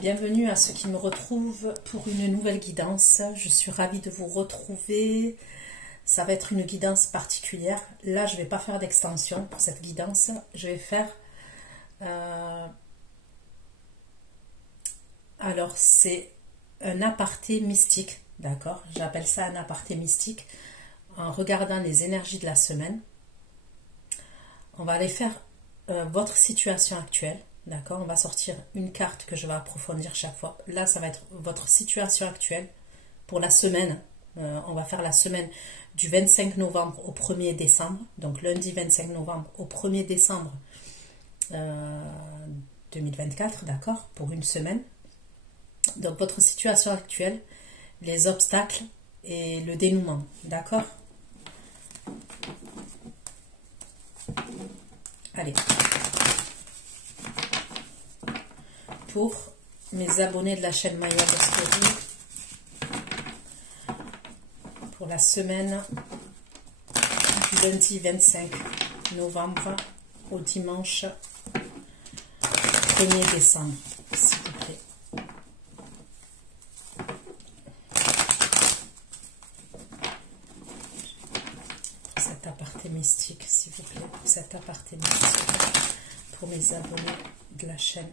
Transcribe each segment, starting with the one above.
Bienvenue à ceux qui me retrouvent pour une nouvelle guidance. Je suis ravie de vous retrouver. Ça va être une guidance particulière. Là, je ne vais pas faire d'extension pour cette guidance. Je vais faire... Alors, c'est un aparté mystique, d'accord? J'appelle ça un aparté mystique. En regardant les énergies de la semaine, on va aller faire votre situation actuelle. D'accord, on va sortir une carte que je vais approfondir chaque fois. Là, ça va être votre situation actuelle pour la semaine. On va faire la semaine du 25 novembre au 1er décembre. Donc lundi 25 novembre au 1er décembre 2024, d'accord, pour une semaine. Donc votre situation actuelle, les obstacles et le dénouement, d'accord. Allez. Pour mes abonnés de la chaîne Maya Story, pour la semaine du lundi 25 novembre au dimanche 1er décembre, s'il vous plaît. Pour cet aparté mystique, s'il vous plaît, pour cet aparté mystique, pour mes abonnés de la chaîne.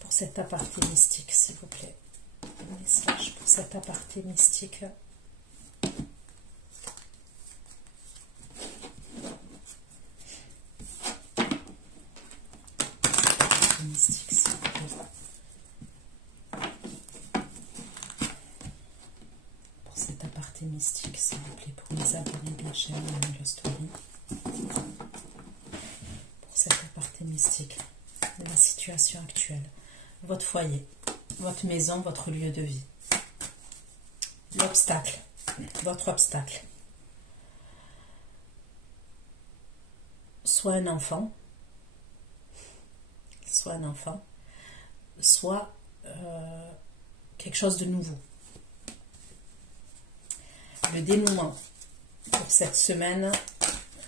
Pour cet aparté mystique, s'il vous plaît. Un message pour cet aparté mystique. Mystique, s'il vous plaît. Pour cet aparté mystique, s'il vous plaît. Pour les abonnés de la chaîne Maya Story. Cet aparté mystique de la situation actuelle, votre foyer, votre maison, votre lieu de vie, l'obstacle, votre obstacle, soit un enfant, soit quelque chose de nouveau. Le dénouement pour cette semaine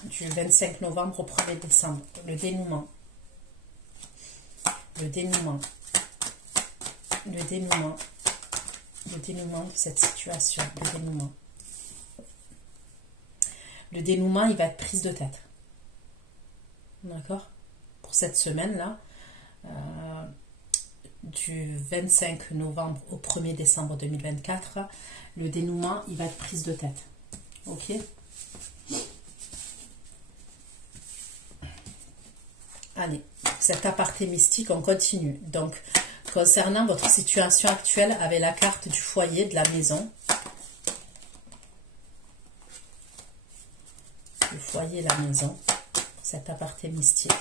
du 25 novembre au 1er décembre. Le dénouement de cette situation. Le dénouement, il va être prise de tête. D'accord? Pour cette semaine-là, du 25 novembre au 1er décembre 2024, le dénouement, il va être prise de tête. Ok? Allez, cet aparté mystique, on continue. Donc, concernant votre situation actuelle avec la carte du foyer, de la maison, le foyer, la maison, cet aparté mystique,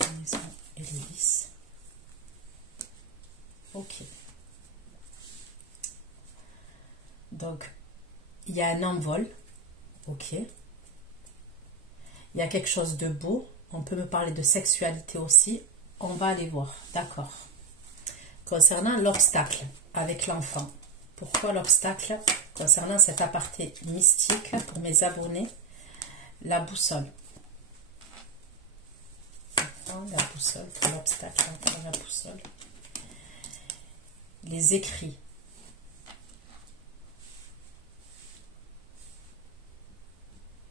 la maison et l'hélice. Ok. Donc, il y a un envol. Ok. Il y a quelque chose de beau. On peut me parler de sexualité aussi. On va aller voir. D'accord. Concernant l'obstacle avec l'enfant. Pourquoi l'obstacle? Concernant cet aparté mystique, pour mes abonnés, la boussole. La boussole, pour l'obstacle, la boussole. Les écrits.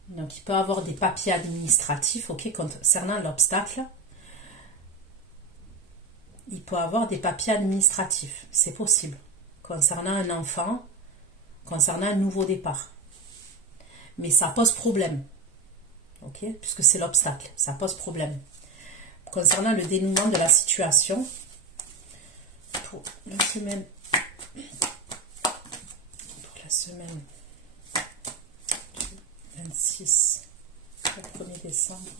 Donc, il peut avoir des papiers administratifs, ok, concernant l'obstacle. Il peut avoir des papiers administratifs, c'est possible. Concernant un enfant, concernant un nouveau départ. Mais ça pose problème, ok, puisque c'est l'obstacle, ça pose problème. Concernant le dénouement de la situation, pour la semaine, du 26 au 1er décembre,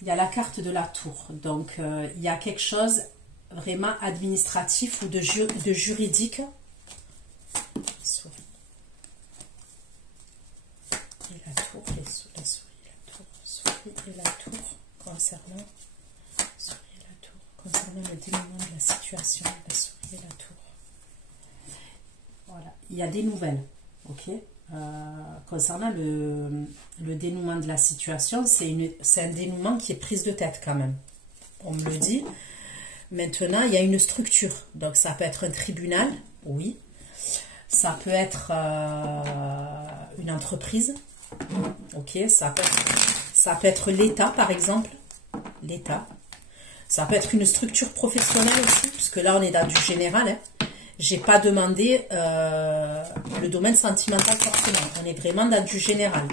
il y a la carte de la tour. Donc, il y a quelque chose vraiment administratif ou de juridique. Et la tour, la souris et la tour, concernant le dénouement de la situation, la souris et la tour. Voilà, il y a des nouvelles, ok? concernant le dénouement de la situation, c'est un dénouement qui est prise de tête quand même. On me le dit. Maintenant, il y a une structure. Donc, ça peut être un tribunal, oui. Ça peut être une entreprise. Ok, ça peut être l'État, par exemple. L'État. Ça peut être une structure professionnelle aussi, puisque là, on est dans du général. Hein. J'ai pas demandé le domaine sentimental forcément. On est vraiment dans du général.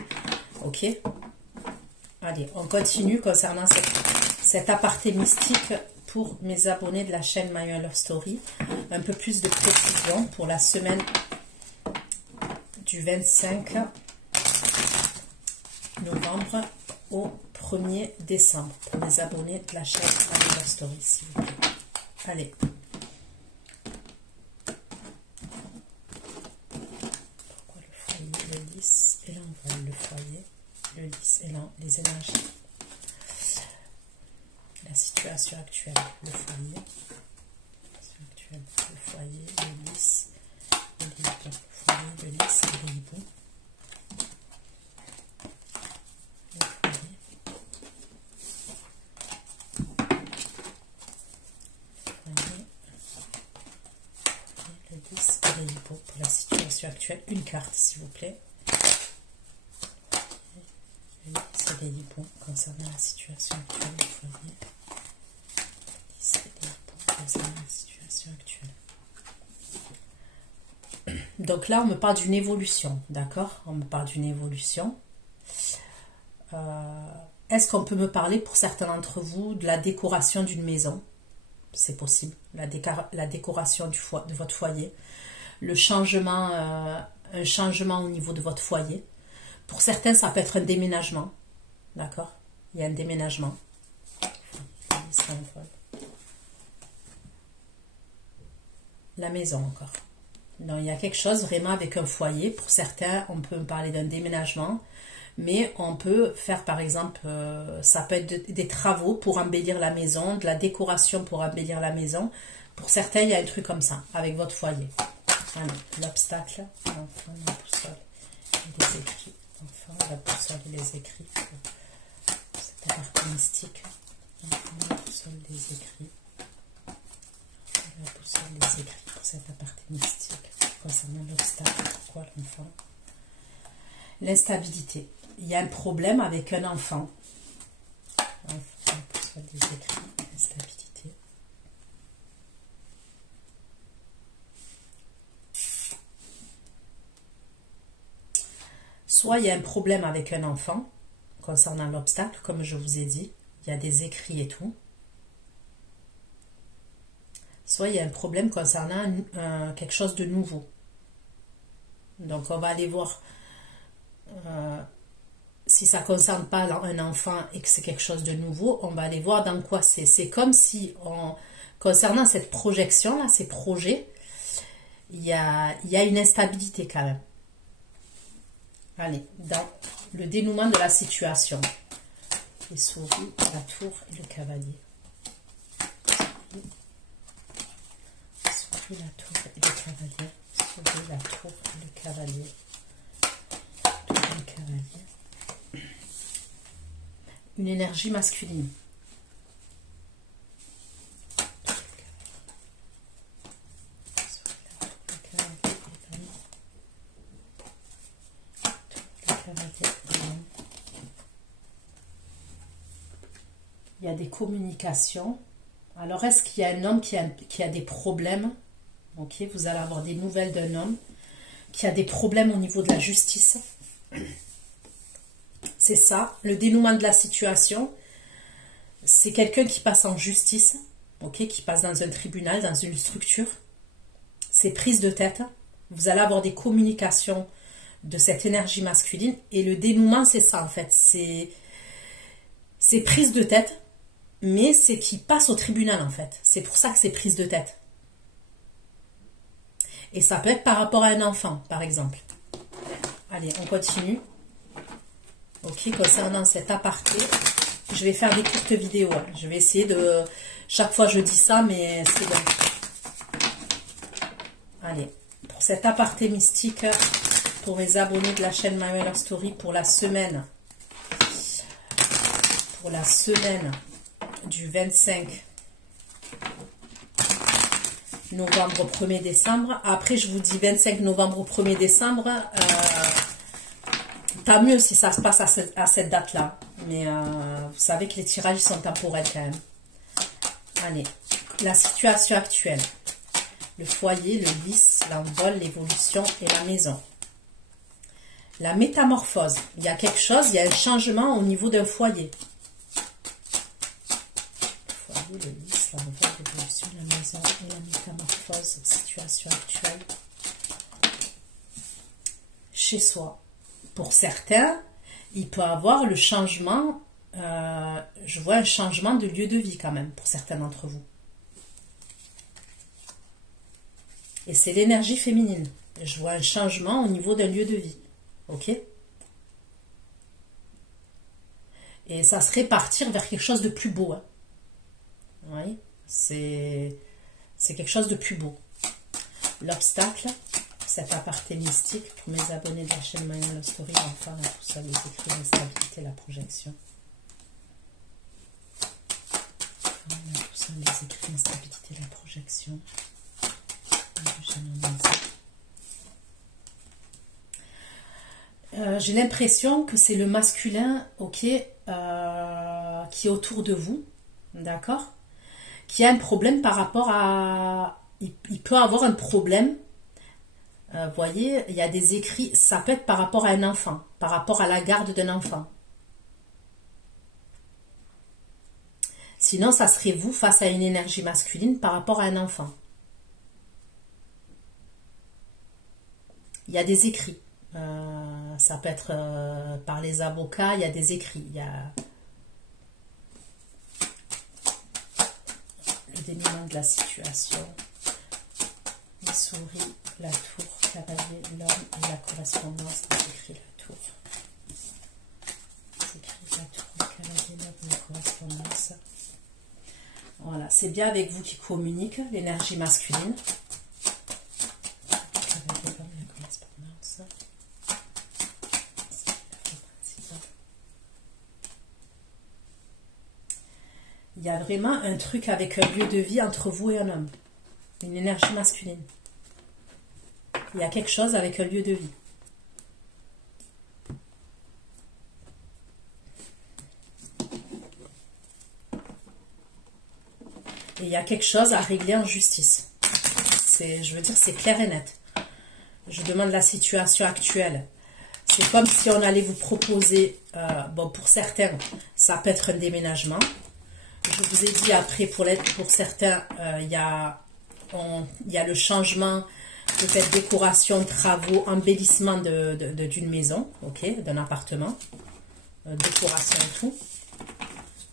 Ok. Allez, on continue concernant cet aparté mystique pour mes abonnés de la chaîne My Love Story. Un peu plus de précision pour la semaine du 25 novembre au 1er décembre pour mes abonnés de la chaîne My Love Story, s'il vous plaît. Allez. Pourquoi le foyer, le lys et l'envol, le foyer, le lys et les énergies. La situation actuelle, le foyer, le foyer, le lys, le hibou, le foyer, le lys et le hibou. Le foyer, le lys et le hibou pour la situation actuelle. Une carte, s'il vous plaît. Le lys et les hiboux concernant la situation actuelle du foyer. La situation actuelle. Donc là, on me parle d'une évolution, d'accord? On me parle d'une évolution. Est-ce qu'on peut me parler, pour certains d'entre vous, de la décoration d'une maison? C'est possible. La décoration de votre foyer. Le changement, un changement au niveau de votre foyer. Pour certains, ça peut être un déménagement, d'accord? Il y a un déménagement. La maison encore. Donc, il y a quelque chose vraiment avec un foyer. Pour certains, on peut me parler d'un déménagement, mais on peut faire, par exemple, ça peut être des travaux pour embellir la maison, de la décoration pour embellir la maison. Pour certains, il y a un truc comme ça, avec votre foyer. Allez, l'obstacle, l'enfant, la boussole et les écrits. L'enfant, la boussole et les écrits. C'est un arc mystique. L'enfant, la boussole, les écrits. La boussole, les écrits pour cette aparté mystique. Concernant l'obstacle, pourquoi l'enfant? L'instabilité. Il y a un problème avec un enfant. L'enfant, la boussole, les écrits. L'instabilité. Soit il y a un problème avec un enfant concernant l'obstacle, comme je vous ai dit. Il y a des écrits et tout. Soit il y a un problème concernant quelque chose de nouveau. Donc on va aller voir si ça ne concerne pas un enfant et que c'est quelque chose de nouveau, on va aller voir dans quoi c'est. C'est comme si, concernant cette projection-là, ces projets, il y a une instabilité quand même. Allez, dans le dénouement de la situation. Les souris, la tour et le cavalier. La tour et le cavalier. Sauver la tour et le cavalier. Tour et le cavalier. Une énergie masculine. Il y a des communications. Alors, est-ce qu'il y a un homme qui a des problèmes? Ok, vous allez avoir des nouvelles d'un homme qui a des problèmes au niveau de la justice. C'est ça, le dénouement de la situation. C'est quelqu'un qui passe en justice, ok, qui passe dans un tribunal, dans une structure. C'est prise de tête. Vous allez avoir des communications de cette énergie masculine. Et le dénouement, c'est ça en fait. C'est prise de tête, mais c'est qui passe au tribunal en fait. C'est pour ça que c'est prise de tête. Et ça peut être par rapport à un enfant, par exemple. Allez, on continue. Ok, concernant cet aparté, je vais faire des courtes vidéos. Hein. Je vais essayer de... Chaque fois, je dis ça, mais c'est bon. Allez, pour cet aparté mystique, pour mes abonnés de la chaîne My Way Love Story pour la semaine. Pour la semaine du 25 novembre au 1er décembre. Après, je vous dis 25 novembre au 1er décembre. Tant mieux si ça se passe à cette date-là. Mais vous savez que les tirages ils sont temporels quand même. Allez, la situation actuelle. Le foyer, le lys, l'envol, l'évolution et la maison. La métamorphose. Il y a quelque chose, il y a un changement au niveau d'un foyer. Le foyer, le lys, l'envol, l'évolution, la maison et la métamorphose. Situation actuelle. Chez soi. Pour certains, il peut avoir le changement, je vois un changement de lieu de vie quand même, pour certains d'entre vous. Et c'est l'énergie féminine. Je vois un changement au niveau d'un lieu de vie. Ok? Et ça serait partir vers quelque chose de plus beau. Hein. Oui, c'est quelque chose de plus beau. L'obstacle, cet aparté mystique, pour mes abonnés de la chaîne My Way Love Story, enfin, tout ça, les écrits, l'instabilité, la projection. Enfin, tout ça, les écrits, l'instabilité, la projection. J'ai l'impression que c'est le masculin, ok, qui est autour de vous, d'accord, qui a un problème par rapport à... Il peut avoir un problème, vous voyez, il y a des écrits, ça peut être par rapport à un enfant, par rapport à la garde d'un enfant. Sinon, ça serait vous face à une énergie masculine par rapport à un enfant. Il y a des écrits. Ça peut être par les avocats, il y a des écrits. Il y a le dénouement de la situation, les souris, la tour, cavalier, l'homme et la correspondance des écrits, la tour. Les écrits, la tour, le cavalier, l'homme et la correspondance. Voilà, c'est bien avec vous qui communique l'énergie masculine. Il y a vraiment un truc avec un lieu de vie entre vous et un homme. Une énergie masculine. Il y a quelque chose avec un lieu de vie. Et il y a quelque chose à régler en justice. Je veux dire, c'est clair et net. Je demande la situation actuelle. C'est comme si on allait vous proposer, bon, pour certains, ça peut être un déménagement. Je vous ai dit après, pour certains, il y a le changement, peut-être décoration, travaux, embellissement d'une maison, ok, d'un appartement, décoration et tout.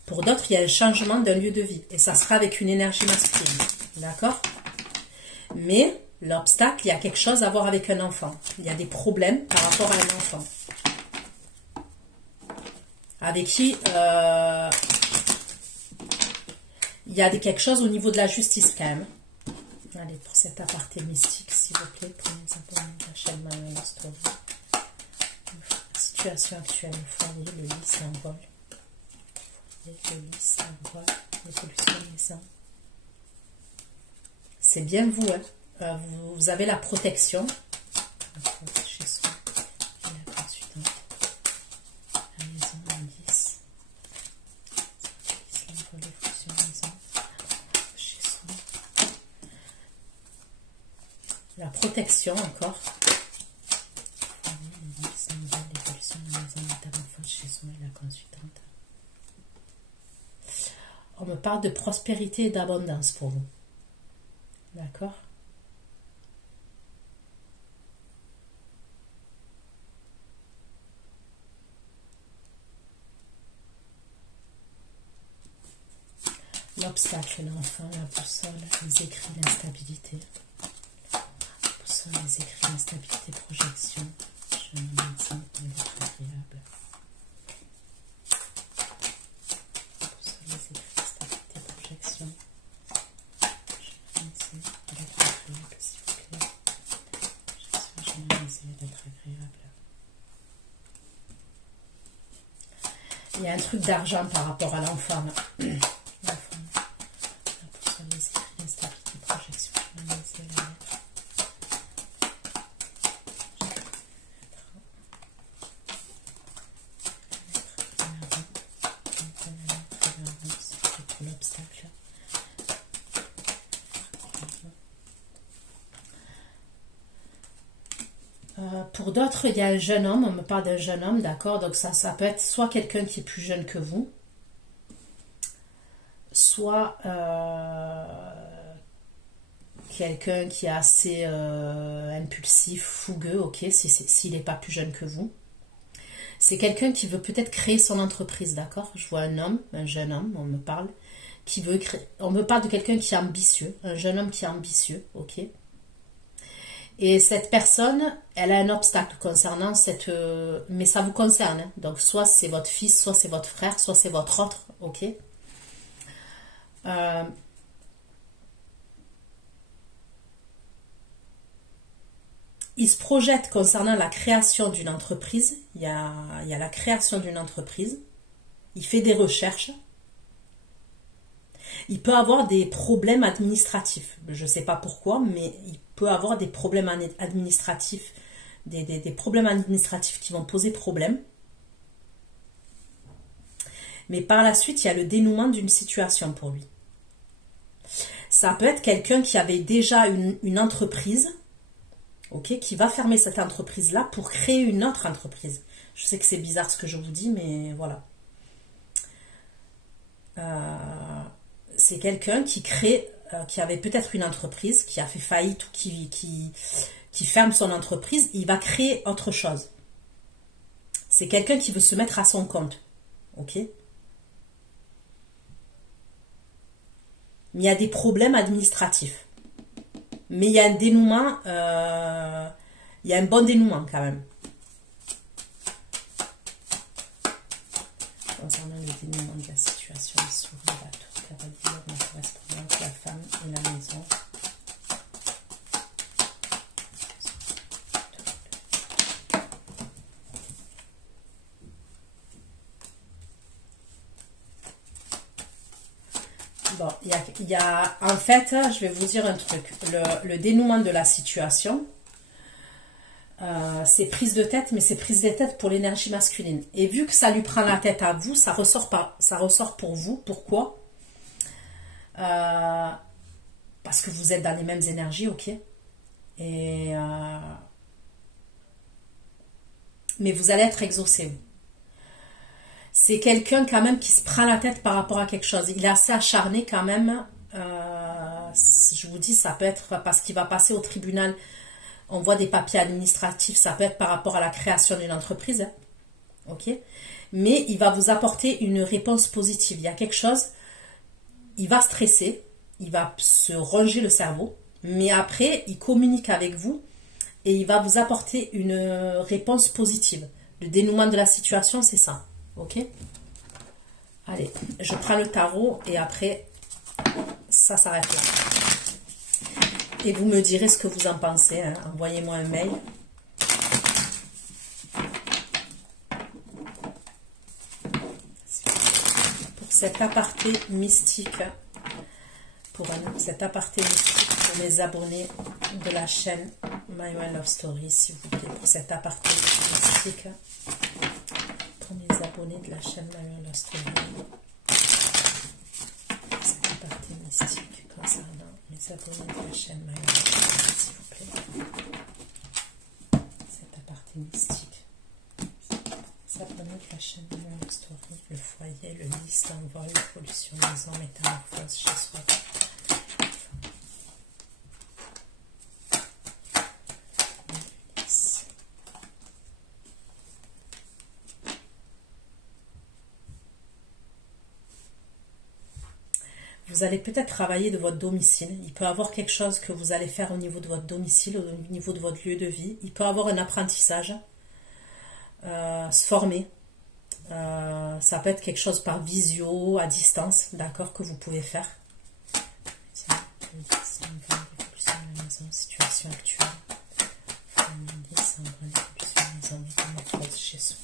Pour d'autres, il y a le changement d'un lieu de vie. Et ça sera avec une énergie masculine. D'accord? Mais l'obstacle, il y a quelque chose à voir avec un enfant. Il y a des problèmes par rapport à un enfant. Avec qui... il y a quelque chose au niveau de la justice quand même. Allez, pour cet aparté mystique, s'il vous plaît, prenez les abonnés de la chaîne My Way Love Story. Situation actuelle, le foyer, le lys, l'envol. Le lys, l'envol, l'évolution maison. C'est bien vous, hein. Vous avez la protection. Chez soi, la consultante. La maison, le lys. La protection encore. L'évolution de la maison, métamorphose chez soi et la consultante. On me parle de prospérité et d'abondance pour vous. D'accord? L'obstacle, l'enfant, la boussole, les écrits, l'instabilité. Les écrits, instabilité, projection, je me médecin, être agréable. Les écrits, instabilité, projection, je me médecin, être agréable, s'il vous plaît. Je me médecin, d'être agréable. Il y a un truc d'argent par rapport à l'enfant. Pour d'autres, il y a un jeune homme, on me parle d'un jeune homme, d'accord? Donc ça peut être soit quelqu'un qui est plus jeune que vous, soit quelqu'un qui est assez impulsif, fougueux, ok, s'il n'est pas plus jeune que vous. C'est quelqu'un qui veut peut-être créer son entreprise, d'accord? Je vois un homme, un jeune homme, on me parle, qui veut créer... On me parle de quelqu'un qui est ambitieux, un jeune homme qui est ambitieux, ok? Et cette personne, elle a un obstacle concernant cette... mais ça vous concerne, hein? Donc soit c'est votre fils, soit c'est votre frère, soit c'est votre autre, ok? Il se projette concernant la création d'une entreprise. Il y a la création d'une entreprise. Il fait des recherches. Il peut avoir des problèmes administratifs. Je ne sais pas pourquoi, mais il peut avoir des problèmes administratifs, des problèmes administratifs qui vont poser problème. Mais par la suite, il y a le dénouement d'une situation pour lui. Ça peut être quelqu'un qui avait déjà une entreprise, ok, qui va fermer cette entreprise-là pour créer une autre entreprise. Je sais que c'est bizarre ce que je vous dis, mais voilà. C'est quelqu'un qui crée, qui avait peut-être une entreprise, qui a fait faillite ou qui ferme son entreprise, il va créer autre chose. C'est quelqu'un qui veut se mettre à son compte, ok? Mais il y a des problèmes administratifs. Mais il y a un dénouement, il y a un bon dénouement quand même. Concernant le dénouement de la situation, les souris, la tour, cavalier, la correspondance, la femme et la maison. Bon, il y a, en fait, je vais vous dire un truc. Le dénouement de la situation, c'est prise de tête, mais c'est prise de tête pour l'énergie masculine. Et vu que ça lui prend la tête à vous, ça ressort pour vous. Pourquoi? Parce que vous êtes dans les mêmes énergies, ok? Et mais vous allez être exaucé. C'est quelqu'un quand même qui se prend la tête par rapport à quelque chose. Il est assez acharné quand même. Je vous dis, ça peut être parce qu'il va passer au tribunal. On voit des papiers administratifs. Ça peut être par rapport à la création d'une entreprise. Hein. Ok. Mais il va vous apporter une réponse positive. Il y a quelque chose. Il va stresser. Il va se ronger le cerveau. Mais après, il communique avec vous. Et il va vous apporter une réponse positive. Le dénouement de la situation, c'est ça. Ok? Allez, je prends le tarot et après, ça s'arrête là. Et vous me direz ce que vous en pensez. Hein. Envoyez-moi un mail. Pour cet aparté mystique, pour mes abonnés de la chaîne My One Love Story, s'il vous plaît, pour cet aparté mystique. Pour mes abonnés de la chaîne My One Love Story, cette partie mystique concernant mes abonnés de la chaîne My One Love Story, s'il vous plaît. Cette partie mystique. Les abonnés de la chaîne My One Love Story, le foyer, le lys, l'envol, la pollution, maison, métamorphose chez soi. Vous allez peut-être travailler de votre domicile. Il peut y avoir quelque chose que vous allez faire au niveau de votre domicile, au niveau de votre lieu de vie. Il peut y avoir un apprentissage, se former. Ça peut être quelque chose par visio, à distance, d'accord, que vous pouvez faire. Situation actuelle. Chez soi,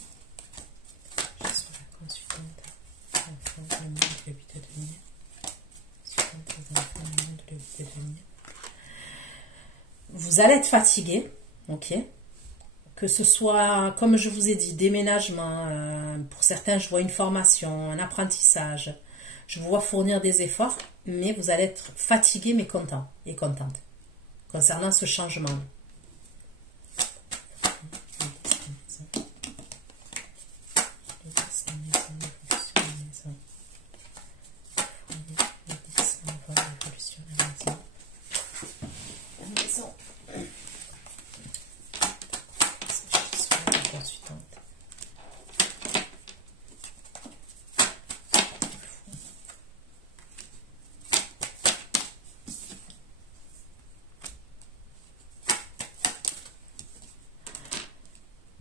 la consultante. Vous allez être fatigué, ok? Que ce soit, comme je vous ai dit, déménagement, pour certains, je vois une formation, un apprentissage. Je vous vois fournir des efforts, mais vous allez être fatigué, mais content et contente concernant ce changement.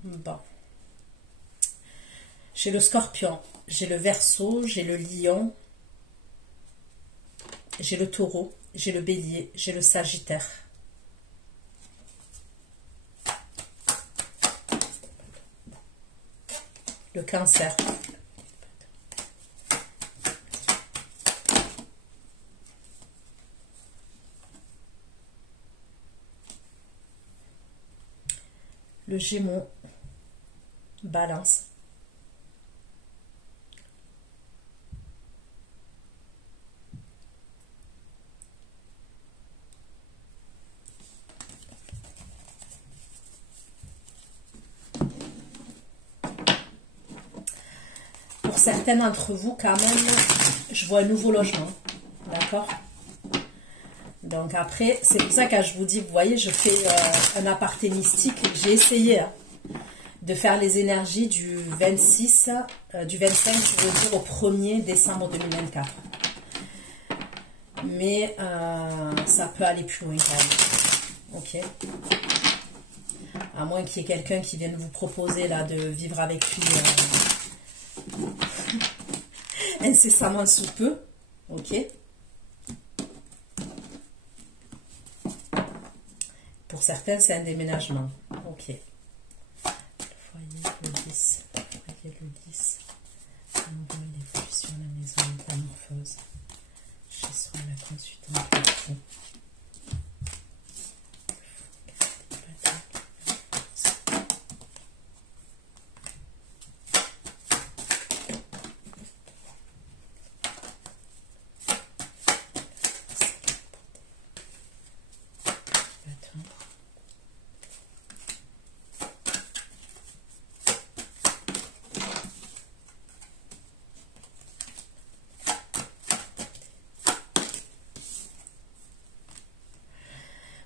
Bon. J'ai le Scorpion, j'ai le Verseau, j'ai le Lion, j'ai le Taureau, j'ai le Bélier, j'ai le Sagittaire. Le Cancer. Le Gémeaux. Balance. Pour certains d'entre vous, quand même, je vois un nouveau logement. D'accord? Donc après, c'est pour ça que je vous dis, vous voyez, je fais un aparté mystique. J'ai essayé de faire les énergies du 26, du 25, je veux dire, au 1er décembre 2024. Mais ça peut aller plus loin quand même. Ok? À moins qu'il y ait quelqu'un qui vienne vous proposer là de vivre avec lui incessamment sous peu. Ok? Pour certains, c'est un déménagement. Ok. Le foyer, le 10. Le foyer, le 10. On voit l'évolution de la maison, métamorphose. Chez soi, la consultante, le fond.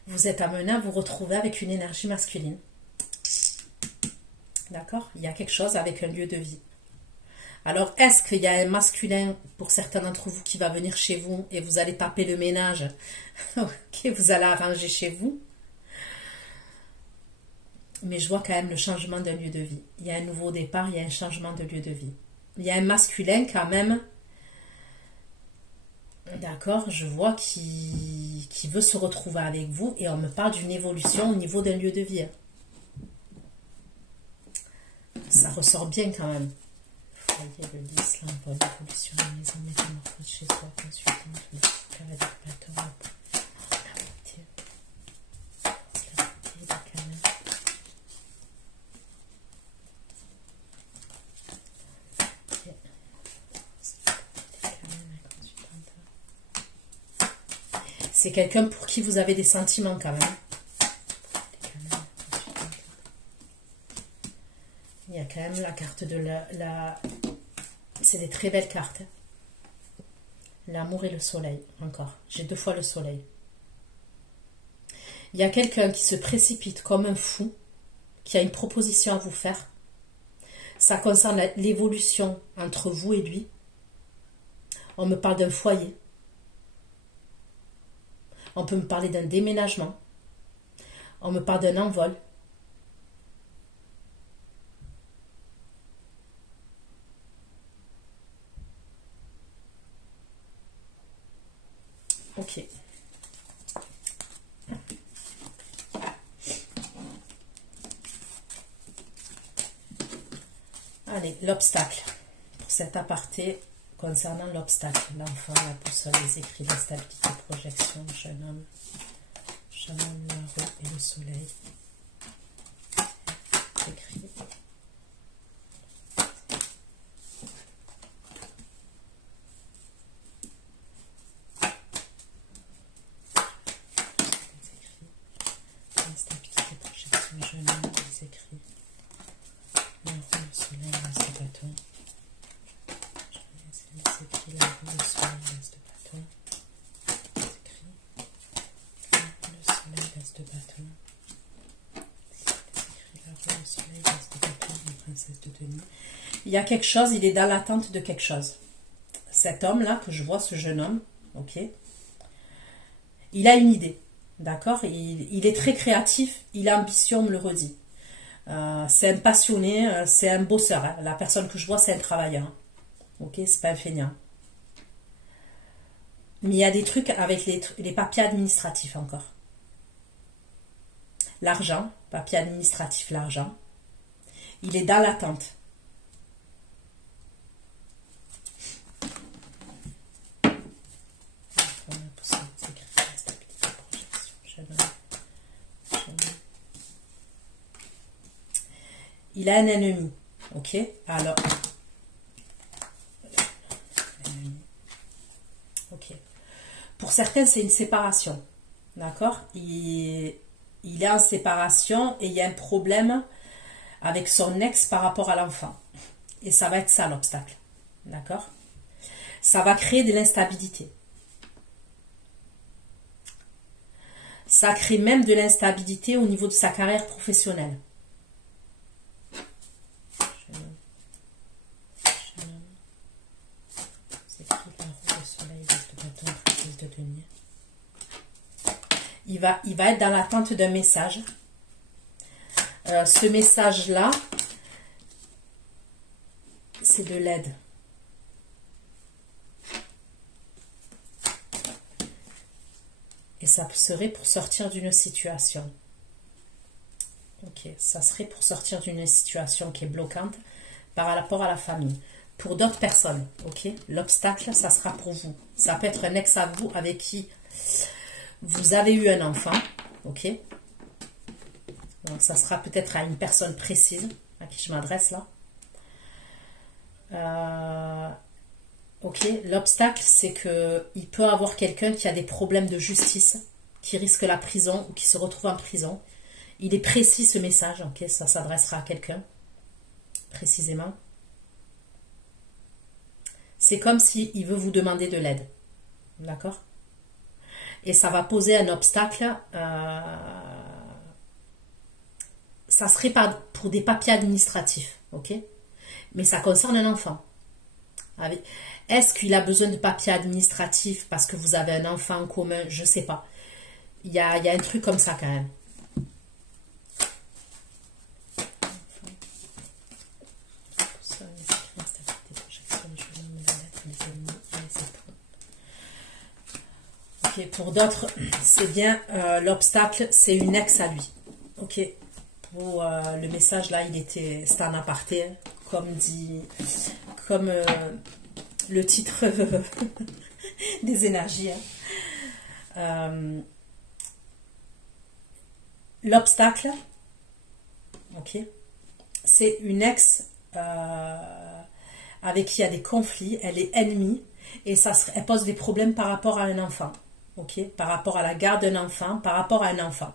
Vous êtes amené à vous retrouver avec une énergie masculine. D'accord? Il y a quelque chose avec un lieu de vie. Alors, est-ce qu'il y a un masculin, pour certains d'entre vous, qui va venir chez vous et vous allez taper le ménage? Ok, vous allez arranger chez vous. Mais je vois quand même le changement d'un lieu de vie. Il y a un nouveau départ, il y a un changement de lieu de vie. Il y a un masculin quand même. D'accord, je vois qui veut se retrouver avec vous et on me parle d'une évolution au niveau d'un lieu de vie. Ça ressort bien quand même. Foyer, le 10, là, on voit l'évolution de la maison, métamorphose chez soi, consultante, le cavalier de plateau, la beauté, la canne. C'est quelqu'un pour qui vous avez des sentiments quand même. Il y a quand même la carte de la... C'est des très belles cartes. L'amour et le soleil, encore. J'ai 2 fois le soleil. Il y a quelqu'un qui se précipite comme un fou, qui a une proposition à vous faire. Ça concerne l'évolution entre vous et lui. On me parle d'un foyer. On peut me parler d'un déménagement. On me parle d'un envol. Ok. Allez, l'obstacle. Pour cet aparté concernant l'obstacle. L'enfant, la boussole, les écrits, la stabilité, projection, jeune homme. J'amène la roue et le soleil. Écrit. Instabilité, projection, je nomme les écrits. La roue, le soleil, l'as de bâton. Je laisse les écrits, la roue, le soleil, l'as de bâton. Les écrits. La roue, le soleil, l'as de bâton. Les écrits, la roue, le soleil, l'as de bâton, une princesse de denier. Il y a quelque chose, il est dans l'attente de quelque chose. Cet homme-là que je vois, ce jeune homme, ok, il a une idée. D'accord, il est très créatif, il a ambition, on me le redit. C'est un passionné, c'est un bosseur. Hein. La personne que je vois, c'est un travailleur. Hein. Ok, c'est pas un feignant. Mais il y a des trucs avec les papiers administratifs encore. L'argent, papier administratif, l'argent. Il est dans l'attente. Il a un ennemi, ok? Alors, ok. Pour certains, c'est une séparation, d'accord? Il est en séparation et il y a un problème avec son ex par rapport à l'enfant. Et ça va être ça l'obstacle, d'accord? Ça va créer de l'instabilité. Ça crée même de l'instabilité au niveau de sa carrière professionnelle. Il va être dans l'attente d'un message. Ce message-là, c'est de l'aide. Et ça serait pour sortir d'une situation. Ok, ça serait pour sortir d'une situation qui est bloquante par rapport à la famille. Pour d'autres personnes, ok, l'obstacle, ça sera pour vous. Ça peut être un ex à vous avec qui vous avez eu un enfant, ok. Donc, ça sera peut-être à une personne précise à qui je m'adresse là. Ok, l'obstacle, c'est qu'il peut avoir quelqu'un qui a des problèmes de justice, qui risque la prison ou qui se retrouve en prison. Il est précis ce message, ok, ça s'adressera à quelqu'un, précisément. C'est comme s'il veut vous demander de l'aide, d'accord? Et ça va poser un obstacle, ça serait pour des papiers administratifs, ok? Mais ça concerne un enfant. Est-ce qu'il a besoin de papiers administratifs parce que vous avez un enfant en commun? Je ne sais pas. Il y a un truc comme ça quand même. Ok, pour d'autres, c'est bien l'obstacle, c'est une ex à lui. Ok, pour le message là, c'était en aparté, hein, comme le titre des énergies. Hein. L'obstacle, ok, c'est une ex avec qui il y a des conflits, elle est ennemie et elle pose des problèmes par rapport à un enfant, ok, par rapport à la garde d'un enfant, par rapport à un enfant.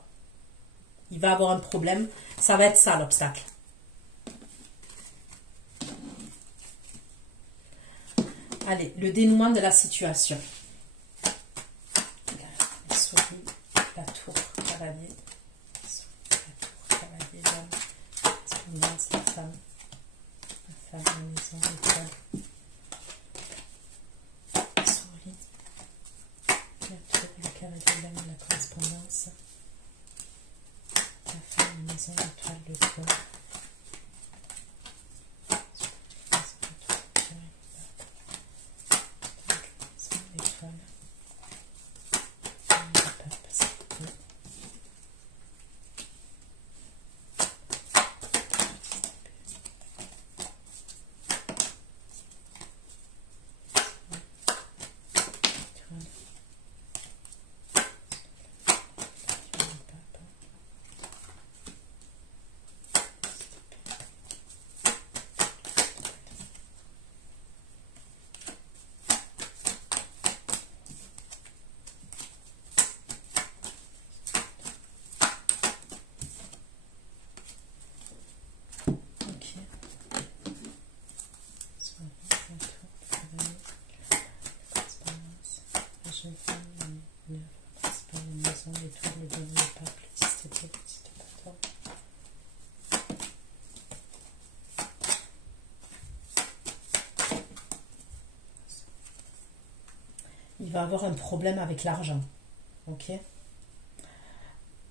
Il va avoir un problème, ça va être ça l'obstacle. Allez, le dénouement de la situation. La souris, la tour, cavalier. La tour, cavalier, l'homme. C'est la femme. La femme, la maison, l'étoile. La souris. La tour, le cavalier, l'homme, la correspondance. La femme, la maison, l'étoile, le toit. il va avoir un problème avec l'argent. Ok?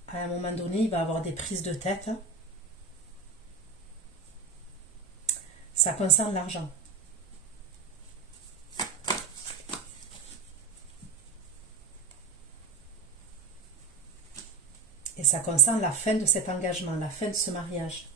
À un moment donné, il va avoir des prises de tête. Ça concerne l'argent. Et ça concerne la fin de cet engagement, la fin de ce mariage.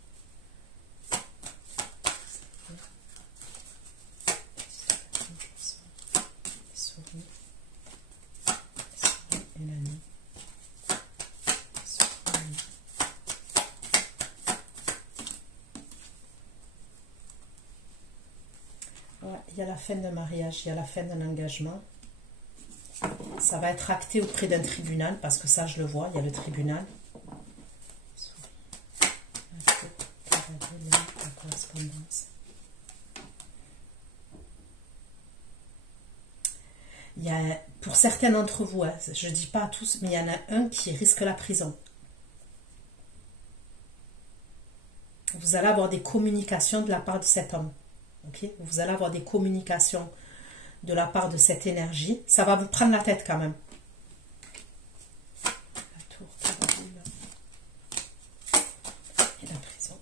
Il y a la fin d'un mariage, il y a la fin d'un engagement. Ça va être acté auprès d'un tribunal, parce que ça, je le vois, il y a le tribunal. La correspondance. Il y a, pour certains d'entre vous, hein, je ne dis pas à tous, mais il y en a un qui risque la prison. Vous allez avoir des communications de la part de cet homme. Okay? Vous allez avoir des communications de la part de cette énergie. Ça va vous prendre la tête quand même. La tour, et la prison.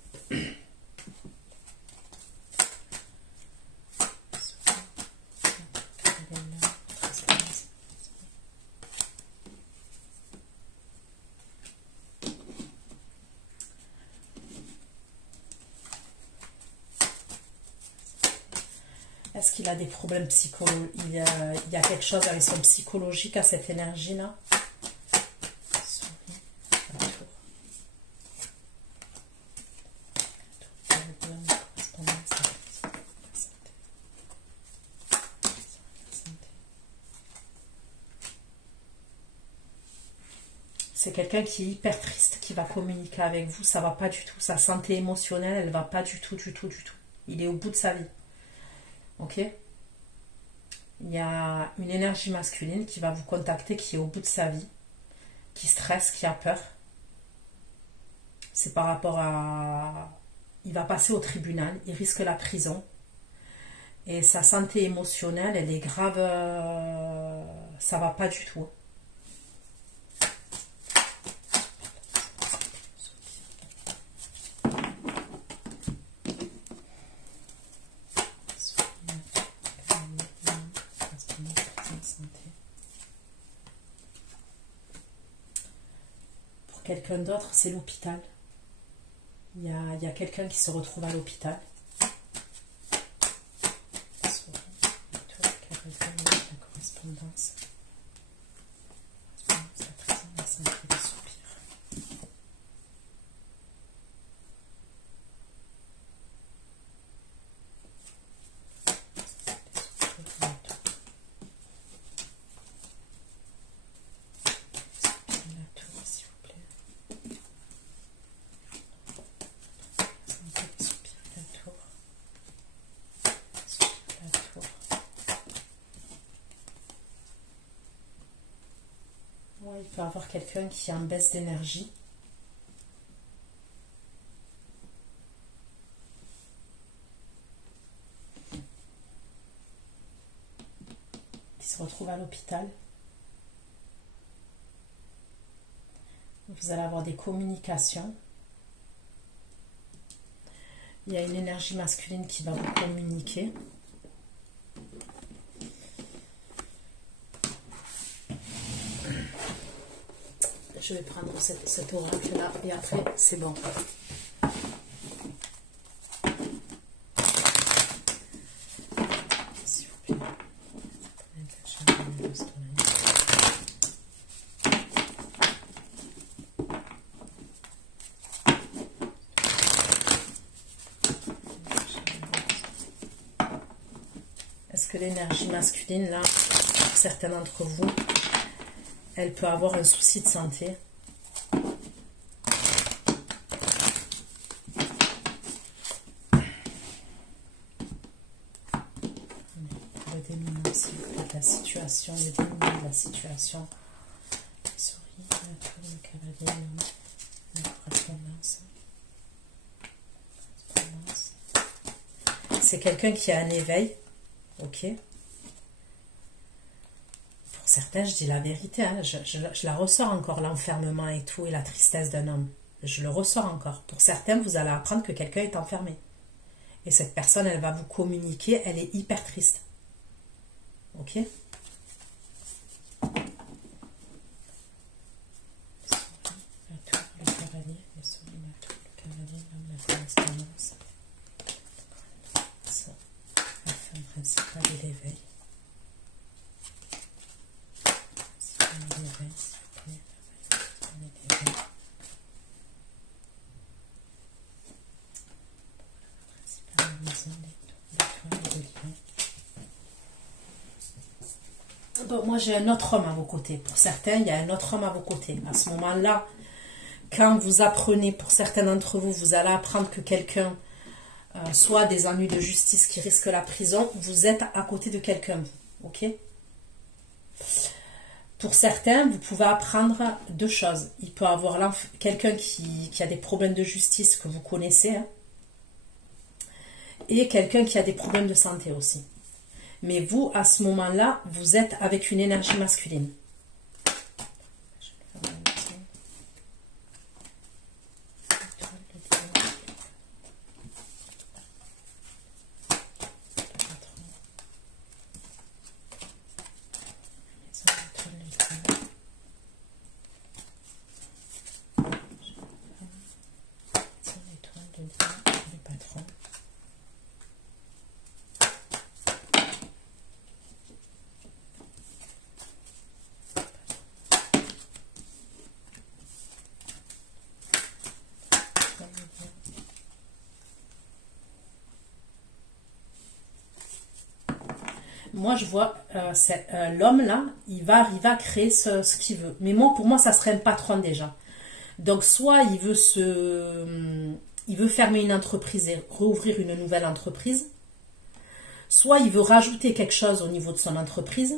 Est-ce qu'il a des problèmes psychologiques? Il y a quelque chose avec son psychologique à cette énergie-là. C'est quelqu'un qui est hyper triste, qui va communiquer avec vous. Ça va pas du tout. Sa santé émotionnelle, elle va pas du tout, du tout, du tout. Il est au bout de sa vie. Ok? Il y a une énergie masculine qui va vous contacter, qui est au bout de sa vie, qui stresse, qui a peur. C'est par rapport à... Il va passer au tribunal, il risque la prison. Et sa santé émotionnelle, elle est grave... Ça va pas du tout. Quelqu'un d'autre, c'est l'hôpital. Il y a quelqu'un qui se retrouve à l'hôpital. La correspondance. La prison, la santé, le soupir. Il peut y avoir quelqu'un qui est en baisse d'énergie. Qui se retrouve à l'hôpital. Vous allez avoir des communications. Il y a une énergie masculine qui va vous communiquer. Je vais prendre cet oracle-là et après, c'est bon. S'il vous plaît. Est-ce que l'énergie masculine, là, pour certains d'entre vous, elle peut avoir un souci de santé? Le dénouement aussi, la situation, le dénouement de la situation. Souris, la tour, le cavalier, la correspondance. C'est quelqu'un qui a un éveil, ok? certains, je dis la vérité, hein, je la ressors encore, l'enfermement et tout, et la tristesse d'un homme. Je le ressors encore. Pour certains, vous allez apprendre que quelqu'un est enfermé. Et cette personne, elle va vous communiquer, elle est hyper triste. Ok? Principal de l'éveil. Bon, moi j'ai un autre homme à vos côtés. Pour certains, il y a un autre homme à vos côtés. À ce moment-là, quand vous apprenez, pour certains d'entre vous, vous allez apprendre que quelqu'un soit des ennuis de justice qui risquent la prison, vous êtes à côté de quelqu'un, ok? Pour certains, vous pouvez apprendre deux choses. Il peut y avoir quelqu'un qui a des problèmes de justice que vous connaissez, hein, et quelqu'un qui a des problèmes de santé aussi. Mais vous, à ce moment-là, vous êtes avec une énergie masculine. Moi, je vois l'homme là, il va arriver à créer ce qu'il veut. Mais moi, pour moi, ça serait un patron déjà. Donc, soit il veut fermer une entreprise et rouvrir une nouvelle entreprise, soit il veut rajouter quelque chose au niveau de son entreprise.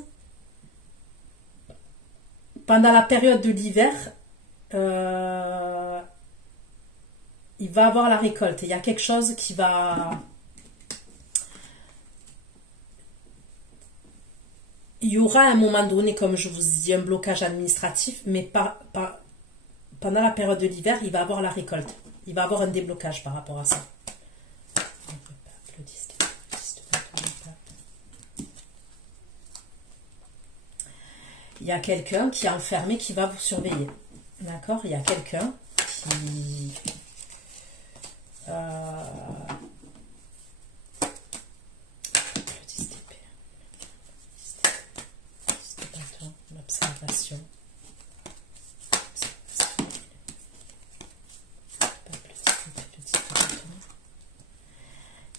Pendant la période de l'hiver, il va avoir la récolte. Il y a quelque chose qui va... Il y aura à un moment donné, comme je vous dis, un blocage administratif, mais pendant la période de l'hiver, il va avoir la récolte. Il va avoir un déblocage par rapport à ça. Il y a quelqu'un qui est enfermé qui va vous surveiller. D'accord? Il y a quelqu'un qui... L'observation.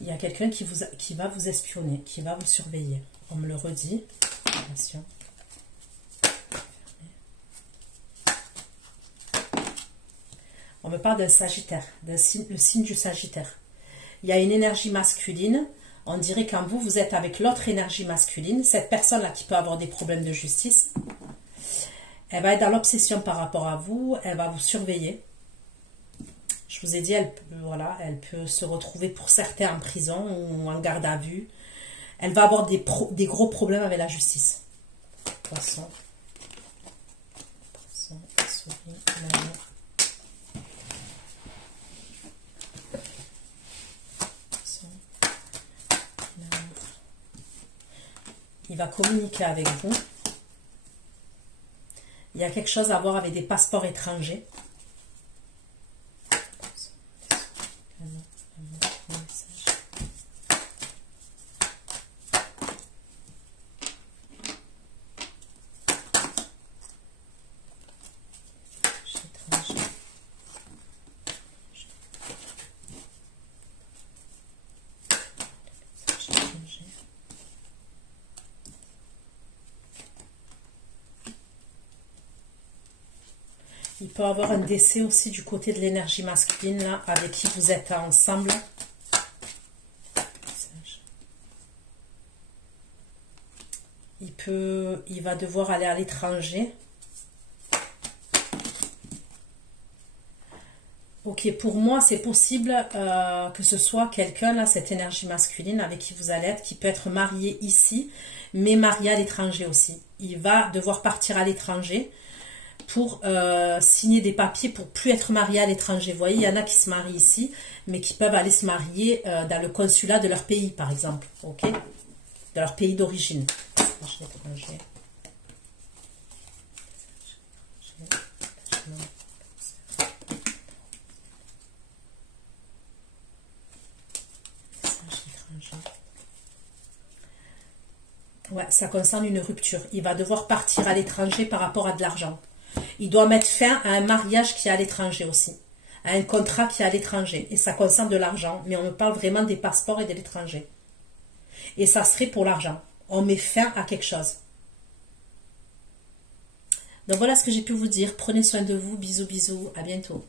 Il y a quelqu'un qui va vous espionner, qui va vous surveiller. On me le redit. Attention. On me parle d'un Sagittaire, le signe du Sagittaire. Il y a une énergie masculine. On dirait qu'en vous, vous êtes avec l'autre énergie masculine. Cette personne-là qui peut avoir des problèmes de justice, elle va être dans l'obsession par rapport à vous. Elle va vous surveiller. Je vous ai dit, elle peut se retrouver pour certains en prison ou en garde à vue. Elle va avoir des gros problèmes avec la justice. Poisson, souris, maman. Il va communiquer avec vous. Il y a quelque chose à voir avec des passeports étrangers. Il peut y avoir un décès aussi du côté de l'énergie masculine, là, avec qui vous êtes ensemble. Il va devoir aller à l'étranger. Ok. Ok, pour moi, c'est possible que ce soit quelqu'un, là, cette énergie masculine avec qui vous allez être, qui peut être marié ici, mais marié à l'étranger aussi. Il va devoir partir à l'étranger pour signer des papiers pour plus être marié à l'étranger. Vous voyez, il y en a qui se marient ici, mais qui peuvent aller se marier dans le consulat de leur pays, par exemple. Ok, de leur pays d'origine. Ouais, ça concerne une rupture. Il va devoir partir à l'étranger par rapport à de l'argent. Il doit mettre fin à un mariage qui est à l'étranger aussi. À un contrat qui est à l'étranger. Et ça concerne de l'argent. Mais on me parle vraiment des passeports et de l'étranger. Et ça serait pour l'argent. On met fin à quelque chose. Donc voilà ce que j'ai pu vous dire. Prenez soin de vous. Bisous, bisous. À bientôt.